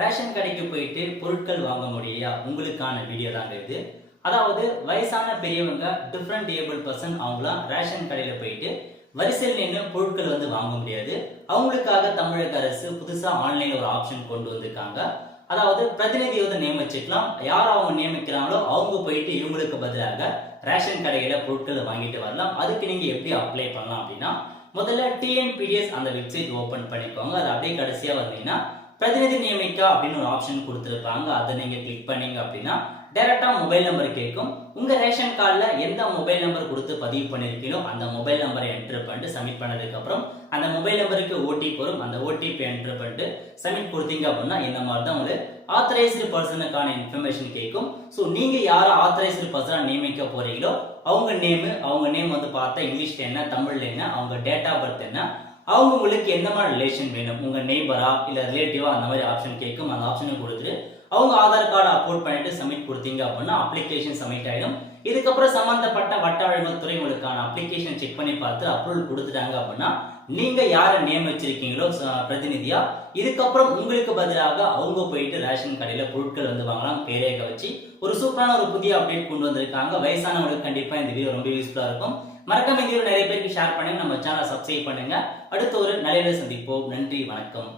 Ration கடைக்கு போயிட்டு பொருட்கள் வாங்க முடியலையா? உங்களுக்கான வீடியோ தாங்க இது. அதாவது வயசான பெரியவங்க, டிஃப்ரெண்ட் ஏபிள் பர்சன் அவங்களாம் ரேஷன் கடையில போயிட்டு வரிசையில் நின்று பொருட்கள் வாங்க முடியாது. அவங்களுக்காக தமிழக அரசு புதுசா ஆன்லைன்ல ஒரு ஆப்ஷன் கொண்டு வந்திருக்காங்க. அதாவது பிரதிநிதியை நியமிச்சுக்கலாம். யார் அவங்க நியமிக்கிறாங்களோ அவங்க போயிட்டு இவங்களுக்கு பதிலாக ரேஷன் கடையில பொருட்களை வாங்கிட்டு வரலாம். அதுக்கு நீங்க எப்படி அப்ளை பண்ணலாம் அப்படின்னா, முதல்ல டிஎன்பிடிஎஸ் அந்த வெப்சைட் ஓபன் பண்ணிக்கோங்க. அது அப்படியே கடைசியா வந்தீங்கன்னா பிரதிநிதி நியமிக்க அப்படின்னு ஒரு ஆப்ஷன் கொடுத்துருப்பாங்க. அதை நீங்க கிளிக் பண்ணீங்க அப்படின்னா டைரக்டா மொபைல் நம்பர் கேட்கும். உங்க ரேஷன் கார்டுல எந்த மொபைல் நம்பர் கொடுத்து பதிவு பண்ணிருக்கீங்களோ அந்த மொபைல் நம்பரை என்டர் பண்ணிட்டு சப்மிட் பண்ணதுக்கு அப்புறம் அந்த மொபைல் நம்பருக்கு ஓடிபி வரும். அந்த ஓடிபி என்டர் பண்ணிட்டு சப்மிட் கொடுத்தீங்க அப்படின்னா இந்த மாதிரி தான் உங்களுக்கு ஆத்தரைஸ்டு பர்சனுக்கான இன்ஃபர்மேஷன் கேட்கும். ஸோ நீங்க யாரை ஆத்தரைஸ்டு பர்சனா நியமிக்க போறீங்களோ அவங்க நேம் பார்த்தா இங்கிலீஷ்ல என்ன, தமிழ்ல என்ன, அவங்க டேட் ஆஃப் பர்த் என்ன, அவங்க உங்களுக்கு எந்த மாதிரி ரிலேஷன் வேணும், உங்க நெய்பரா இல்ல ரிலேட்டிவா, அந்த மாதிரி ஆப்ஷன் கேட்கும். அந்த ஆப்ஷனை கொடுத்துட்டு அவங்க ஆதார் கார்டு அப்லோட் பண்ணிட்டு சப்மிட் கொடுத்தீங்க அப்படின்னா அப்ளிகேஷன் சப்மிட் ஆயிடும். இதுக்கப்புறம் சம்பந்தப்பட்ட வட்ட வழங்கத்துறை உங்களுக்கான அப்ளிகேஷன் செக் பண்ணி பார்த்து அப்ரூவல் கொடுத்துட்டாங்க அப்படின்னா நீங்க யாரை நியமிச்சிருக்கீங்களோ பிரதிநிதியா, இதுக்கப்புறம் உங்களுக்கு பதிலாக அவங்க போயிட்டு ரேஷன் கடையில பொருட்கள் வாங்கலாம். பேரேக வச்சு ஒரு சூப்பரான ஒரு புதிய அப்டேட் கொண்டு வந்திருக்காங்க. வயசானவங்களுக்கு கண்டிப்பா இந்த வீடியோ ரொம்ப யூஸ்ஃபுல்லா இருக்கும். மறக்காம இந்த வீடியோ நிறைய பேருக்கு ஷேர் பண்ணுங்க. நம்ம சேனலை சப்ஸ்கிரைப் பண்ணுங்க. அடுத்த ஒரு நல்ல சந்திப்போம். நன்றி, வணக்கம்.